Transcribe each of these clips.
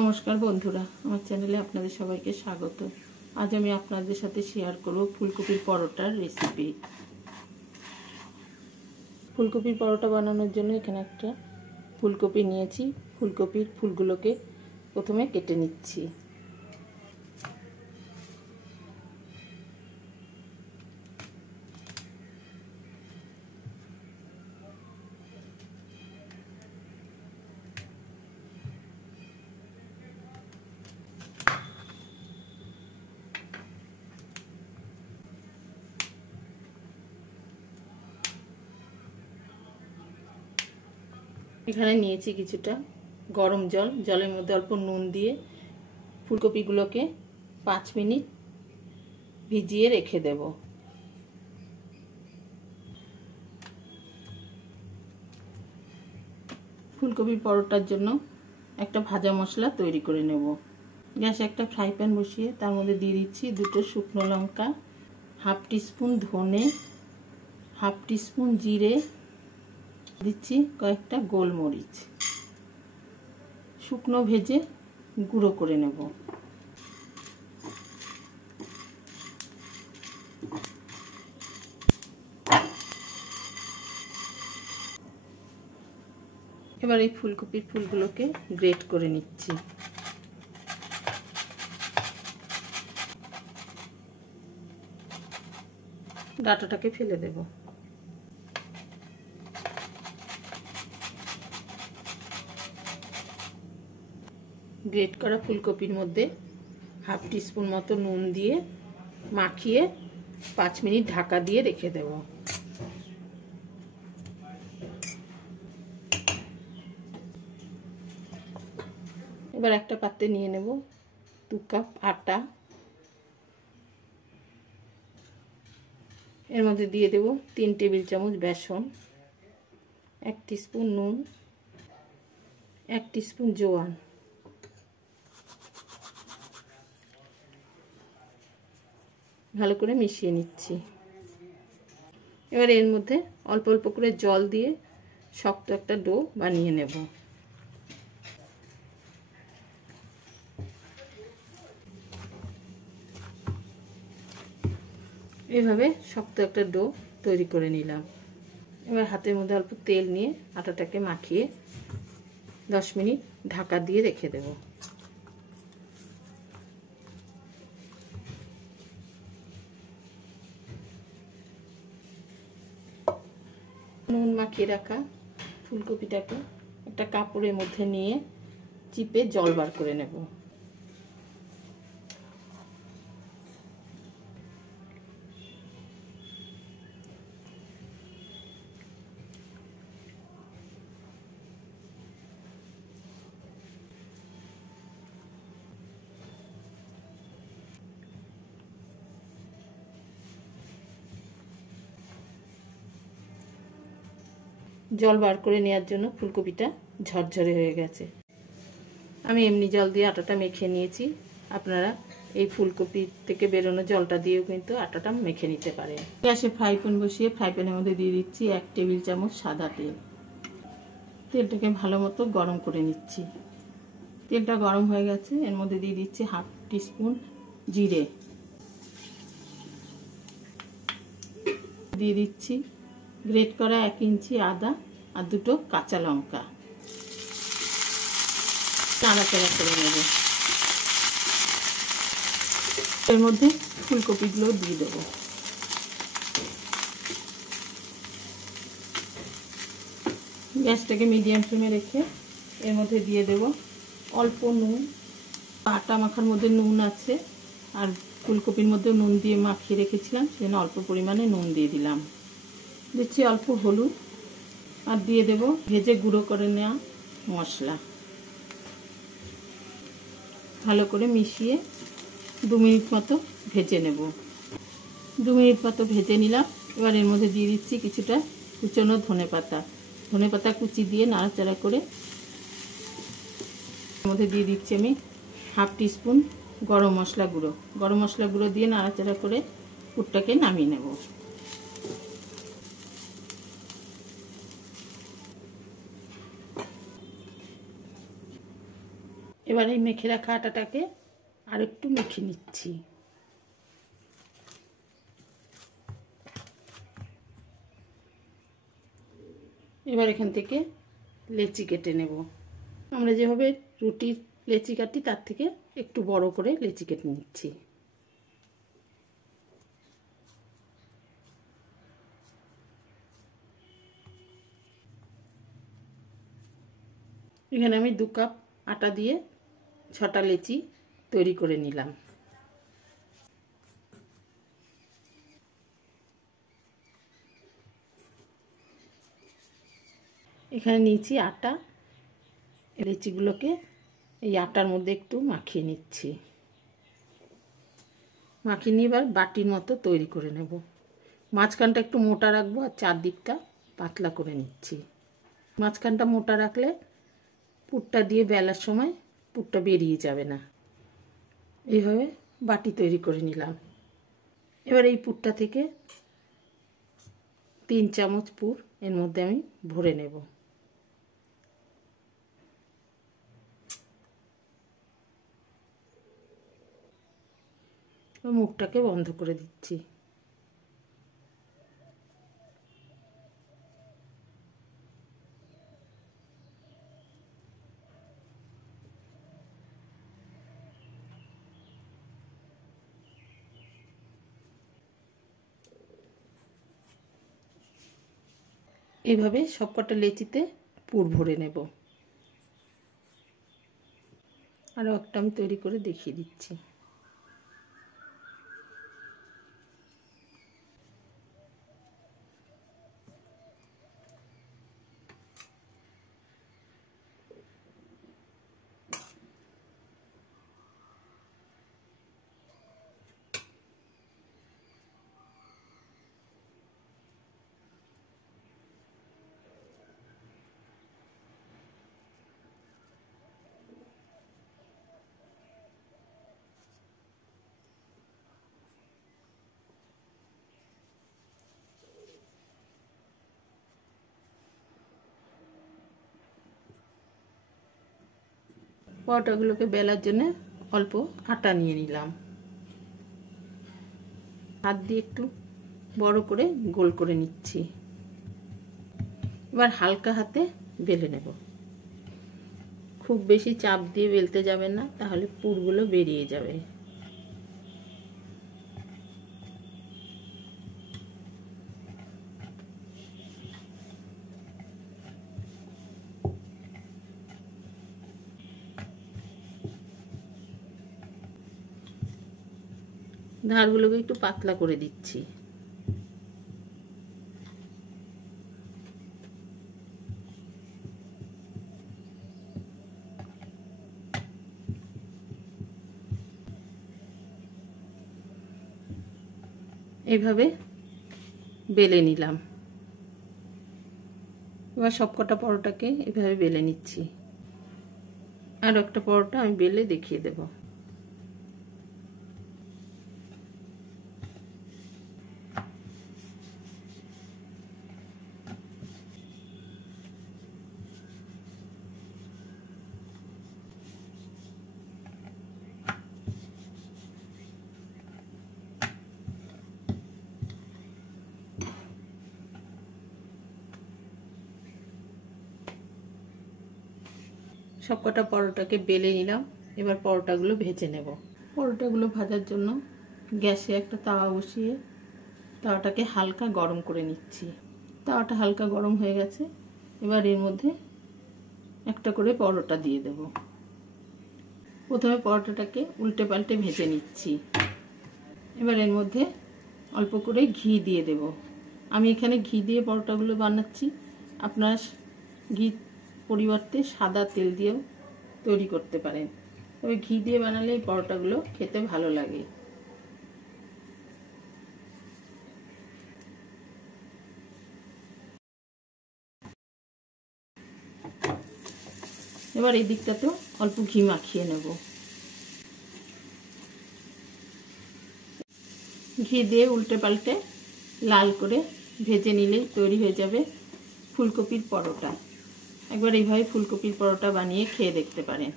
নমস্কার বন্ধুরা, আমার চ্যানেলে আপনাদের সবাইকে স্বাগত। আজ আমি আপনাদের সাথে শেয়ার করব ফুলকপির পরোটার রেসিপি। ফুলকপির পরোটা বানানোর জন্য এখানে একটা ফুলকপি নিয়েছি। ফুলকপির ফুলগুলোকে প্রথমে কেটে নিচ্ছি। এখানে নিয়েছি কিছুটা গরম জল, জলের মধ্যে অল্প নুন দিয়ে ফুলকপিগুলোকে 5 মিনিট ভিজিয়ে রেখে দেব। ফুলকপির পরোটার জন্য একটা ভাজা মশলা তৈরি করে নেব। গ্যাসে একটা ফ্রাই প্যান বসিয়ে তার মধ্যে দিয়ে দিচ্ছি 2টো শুকনো লঙ্কা, হাফ টিস্পুন ধনে, হাফ টিস্পুন জিরে, দিচ্ছি কয়েকটা গোলমরিচ। শুকনো ভেজে গুঁড়ো করে নেব। এবার এই ফুলকপির ফুলগুলোকে গ্রেট করে নিচ্ছি। ডাঁটাটাকে ফেলে দেব। গ্রেট করা ফুলকপির মধ্যে হাফ টিস্পুন মতো নুন দিয়ে মাখিয়ে 5 মিনিট ঢাকা দিয়ে রেখে দেব। এবার একটা পাত্রে নিয়ে নেব 2 কাপ আটা। এর মধ্যে দিয়ে দেব 3 টেবিল চামচ বেসন, 1 টিস্পুন নুন, 1 টিস্পুন জোয়ান। ভালো করে মিশিয়ে নিচ্ছি। এবার এর মধ্যে অল্প অল্প করে জল দিয়ে শক্ত একটা ডো বানিয়ে নেব। এইভাবে শক্ত একটা ডো তৈরি করে নিলাম। এবার হাতের মধ্যে অল্প তেল নিয়ে আটাটাকে মাখিয়ে 10 মিনিট ঢাকা দিয়ে রেখে দেব। নুন মাখিয়ে রাখা ফুলকপিটাকে একটা কাপড়ের মধ্যে নিয়ে চিপে জল বার করে নেব। জল বার করে নেওয়ার জন্য ফুলকপিটা ঝরঝরে হয়ে গেছে। আমি এমনি জল দিয়ে আটাটা মেখে নিয়েছি। আপনারা এই ফুলকপি থেকে বেরোনো জলটা দিয়েও কিন্তু আটাটা মেখে নিতে পারেন। গ্যাসে ফ্রাই প্যান বসিয়ে ফ্রাই প্যানের মধ্যে দিয়ে দিচ্ছি 1 টেবিল চামচ সাদা তেল। তেলটাকে ভালো মতো গরম করে নিচ্ছি। তেলটা গরম হয়ে গেছে। এর মধ্যে দিয়ে দিচ্ছি হাফ টিস্পুন জিরে, দিয়ে দিচ্ছি গ্রেট করা 1 ইঞ্চি আদা আর 2টো কাঁচা লঙ্কা। নাড়াচাড়া করে নেব। এর মধ্যে ফুলকপিগুলো দিয়ে দেব। গ্যাসটাকে মিডিয়াম ফ্লেমে রেখে এর মধ্যে দিয়ে দেব অল্প নুন। আটা মাখার মধ্যে নুন আছে আর ফুলকপির মধ্যে নুন দিয়ে মাখিয়ে রেখেছিলাম, সেজন্য অল্প পরিমাণে নুন দিয়ে দিলাম। দিচ্ছি অল্প হলুদ আর দিয়ে দেব ভেজে গুঁড়ো করে নেওয়া মশলা। ভালো করে মিশিয়ে 2 মিনিট মতো ভেজে নেব। 2 মিনিট মতো ভেজে নিলাম। এবার এর মধ্যে দিয়ে দিচ্ছি কিছুটা কুচনো ধনেপাতা কুচি দিয়ে নাড়াচাড়া করে এর মধ্যে দিয়ে দিচ্ছি আমি হাফ টিস্পুন গরম মশলা গুঁড়ো দিয়ে নাড়াচাড়া করে পুরটাকে নামিয়ে নেব। এবার এই মেখে রাখা আটাটাকে আর একটু মেখে নিচ্ছি। এবার এখান থেকে লেচি কেটে নেব। আমরা যেভাবে রুটির লেচি কাটি তার থেকে একটু বড় করে লেচি কেটে নিচ্ছি। এখানে আমি 2 কাপ আটা দিয়ে 6টা লেচি তৈরি করে নিলাম। এখানে নিয়েছি আটা, লেচিগুলোকে এই আটার মধ্যে একটু মাখিয়ে নিচ্ছি। মাখিয়ে নিয়ে এবার বাটির মতো তৈরি করে নেব। মাঝখানটা একটু মোটা রাখবো আর চারদিকটা পাতলা করে নিচ্ছি। মাঝখানটা মোটা রাখলে পুরটা দিয়ে বেলার সময় পুরটা বেরিয়ে যাবে না। এইভাবে বাটি তৈরি করে নিলাম। এবার এই পুরটা থেকে 3 চামচ পুর এর মধ্যে আমি ভরে নেব। মুখটাকে বন্ধ করে দিচ্ছি। এইভাবে সবকটা লেচিতে পুর ভরে নেব। আরও একটা আমি তৈরি করে দেখিয়ে দিচ্ছি। পরোটাগুলোকে বেলার জন্য অল্প আটা নিয়ে নিলাম। হাত দিয়ে একটু বড় করে গোল করে নিচ্ছি। এবার হালকা হাতে বেলে নেব। খুব বেশি চাপ দিয়ে বেলতে যাবেন না, তাহলে পুরগুলো বেরিয়ে যাবে। ধারগুলোকে একটু পাতলা করে দিচ্ছি। এইভাবে বেলে নিলাম। এবার সবকটা পরোটাকে এভাবে বেলে নিচ্ছি। আর একটা পরোটা আমি বেলে দেখিয়ে দেব। সবকটা পরোটাকে বেলে নিলাম। এবার পরোটাগুলো ভেজে নেব। পরোটাগুলো ভাজার জন্য গ্যাসে একটা তাওয়া বসিয়ে তাওয়াটাকে হালকা গরম করে নিচ্ছি। তাওয়াটা হালকা গরম হয়ে গেছে। এবার এর মধ্যে একটা করে পরোটা দিয়ে দেব। প্রথমে পরোটাটাকে উল্টে পাল্টে ভেজে নিচ্ছি। এবার এর মধ্যে অল্প করে ঘি দিয়ে দেব। আমি এখানে ঘি দিয়ে পরোটাগুলো বানাচ্ছি। আপনারা ঘি পরিবর্তে সাদা তেল দিয়েও তৈরি করতে পারেন। তবে ঘি দিয়ে বানালে এই পরোটাগুলো খেতে ভালো লাগে। এবার এই দিকটাতেও অল্প ঘি মাখিয়ে নেব। ঘি দিয়ে উল্টে পাল্টে লাল করে ভেজে নিলেই তৈরি হয়ে যাবে ফুলকপির পরোটা। একবার এইভাবে ফুলকপির পরোটা বানিয়ে খেয়ে দেখতে পারেন।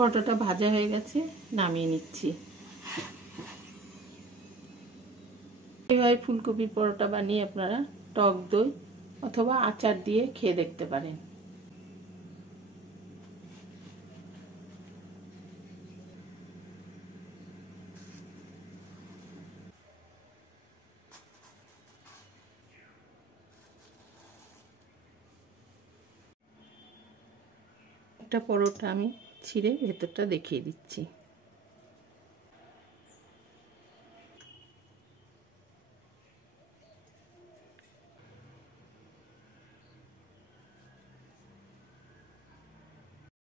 পরোটাটা ভাজা হয়ে গেছে, নামিয়ে নিচ্ছি। এইভাবে ফুলকপির পরোটা বানিয়ে আপনারা টক দই অথবা আচার দিয়ে খেয়ে দেখতে পারেন। একটা পরোটা আমি ছিঁড়ে ভেতরটা দেখিয়ে দিচ্ছি।